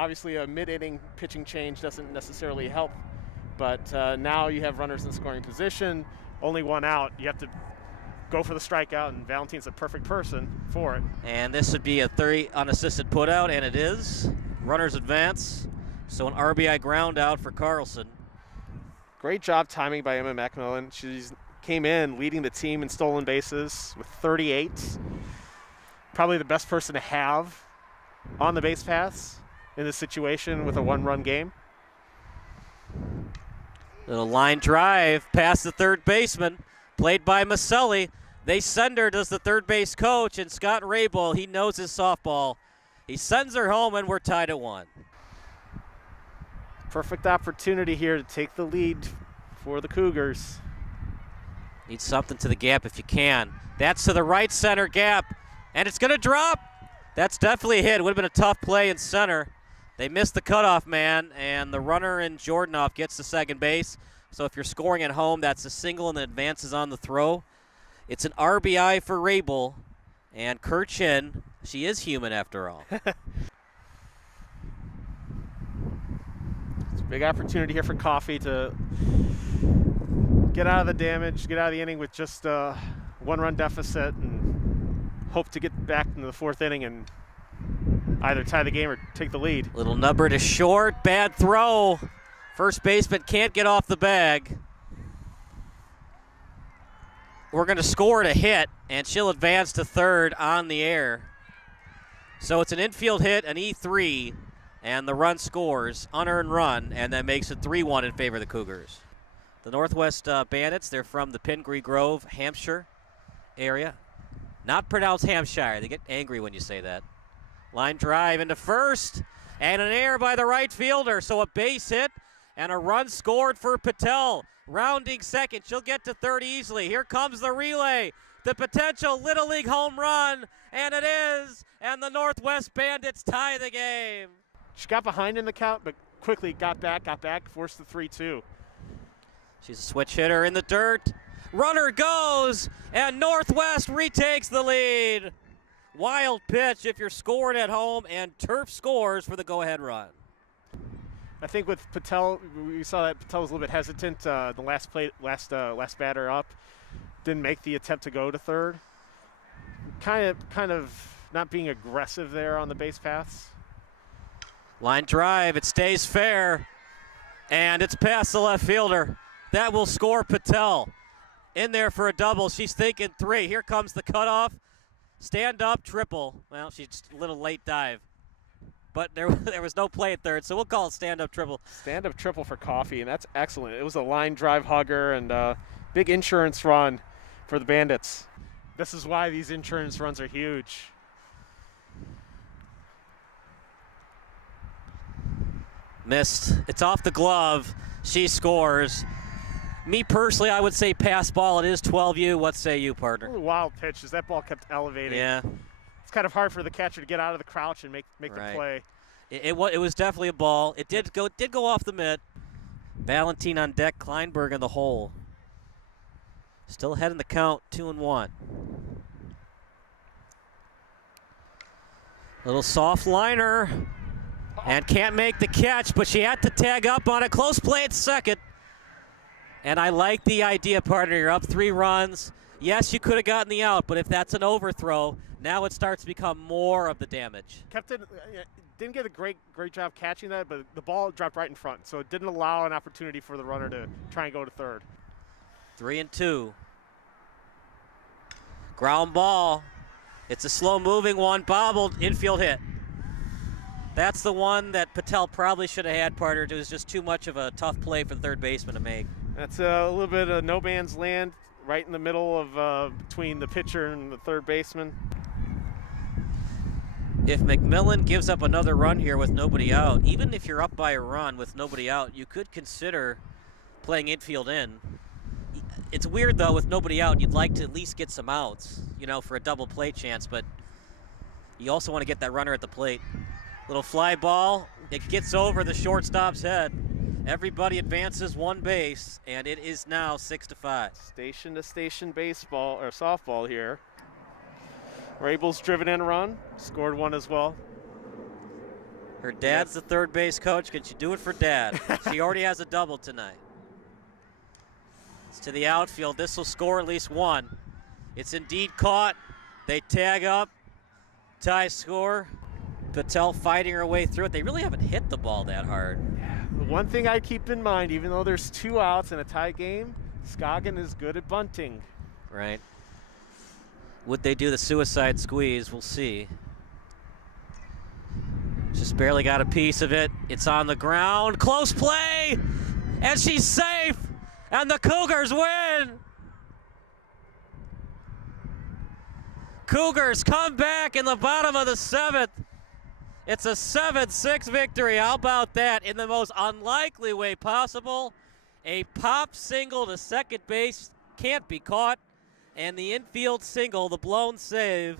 Obviously, a mid-inning pitching change doesn't necessarily help, but now you have runners in scoring position, only one out. You have to go for the strikeout, and Valentine's a perfect person for it. And this would be a 30 unassisted putout, and it is. Runners advance, so an RBI ground out for Carlson. Great job timing by Emma McMillan. She came in leading the team in stolen bases with 38. Probably the best person to have on the base paths in this situation with a one-run game. Little line drive past the third baseman, played by Maselli. They send her, does the third base coach, and Scott Rabel, he knows his softball. He sends her home, and we're tied at 1. Perfect opportunity here to take the lead for the Cougars. Need something to the gap if you can. That's to the right center gap, and it's going to drop. That's definitely a hit. It would have been a tough play in center. They missed the cutoff man, and the runner in Jordanoff gets to second base. So if you're scoring at home, that's a single and then advances on the throw. It's an RBI for Rabel, and Kirchin, she is human after all. Big opportunity here for Coffee to get out of the damage, get out of the inning with just a one-run deficit, and hope to get back into the fourth inning and either tie the game or take the lead. Little number to short, bad throw. First baseman can't get off the bag. We're going to score a hit, and she'll advance to third on the air. So it's an infield hit, an E3. And the run scores, unearned run, and that makes it 3-1 in favor of the Cougars. The Northwest Bandits, they're from the Pingree Grove, Hampshire area. Not pronounced Hampshire. They get angry when you say that. Line drive into first, and an error by the right fielder. So a base hit and a run scored for Patel. Rounding second, she'll get to third easily. Here comes the relay. The potential Little League home run, and it is, and the Northwest Bandits tie the game. She got behind in the count, but quickly got back, forced the 3-2. She's a switch hitter in the dirt. Runner goes, and Northwest retakes the lead. Wild pitch if you're scoring at home, and Turf scores for the go-ahead run. I think with Patel, we saw that Patel was a little bit hesitant. The last batter up, didn't make the attempt to go to third. Kind of not being aggressive there on the base paths. Line drive, it stays fair, and it's past the left fielder. That will score Patel. In there for a double, she's thinking 3. Here comes the cutoff. Stand up, triple. Well, she's a little late dive. But there was no play at third, so we'll call it stand-up triple. Stand-up triple for Coffee, and that's excellent. It was a line drive hugger and a big insurance run for the Bandits. This is why these insurance runs are huge. Missed. It's off the glove. She scores. Me personally, I would say pass ball. It is 12U. What say you, partner? A wild pitch as that ball kept elevating. Yeah. It's kind of hard for the catcher to get out of the crouch and make the play. It was definitely a ball. It did go off the mitt. Valentine on deck. Kleinberg in the hole. Still ahead in the count. 2-1. Little soft liner. And can't make the catch, but she had to tag up on a close play at second. And I like the idea, partner. You're up 3 runs. Yes, you could have gotten the out, but if that's an overthrow, now it starts to become more of the damage. Kept it, didn't get a great job catching that, but the ball dropped right in front, so it didn't allow an opportunity for the runner to try and go to third. 3-2. Ground ball. It's a slow-moving one, bobbled, infield hit. That's the one that Patel probably should have had, partner. It was just too much of a tough play for the third baseman to make. That's a little bit of no man's land right in the middle of between the pitcher and the third baseman. If McMillan gives up another run here with nobody out, even if you're up by a run with nobody out, you could consider playing infield in. It's weird, though, with nobody out, you'd like to at least get some outs, for a double play chance, but you also want to get that runner at the plate. Little fly ball, it gets over the shortstop's head. Everybody advances 1 base, and it is now 6-5. Station to station baseball or softball here. Rabel's driven in a run, scored 1 as well. Her dad's the third base coach. Can she do it for Dad? She already has a double tonight. It's to the outfield. This will score at least one. It's indeed caught. They tag up. Tie score. Patel fighting her way through it. They really haven't hit the ball that hard. The one thing I keep in mind, even though there's 2 outs in a tie game, Scoggin is good at bunting. Right. Would they do the suicide squeeze? We'll see. Just barely got a piece of it. It's on the ground. Close play! And she's safe! And the Cougars win! Cougars come back in the bottom of the 7th. It's a 7-6 victory. How about that? In the most unlikely way possible. A pop single to second base can't be caught. And the infield single, the blown save,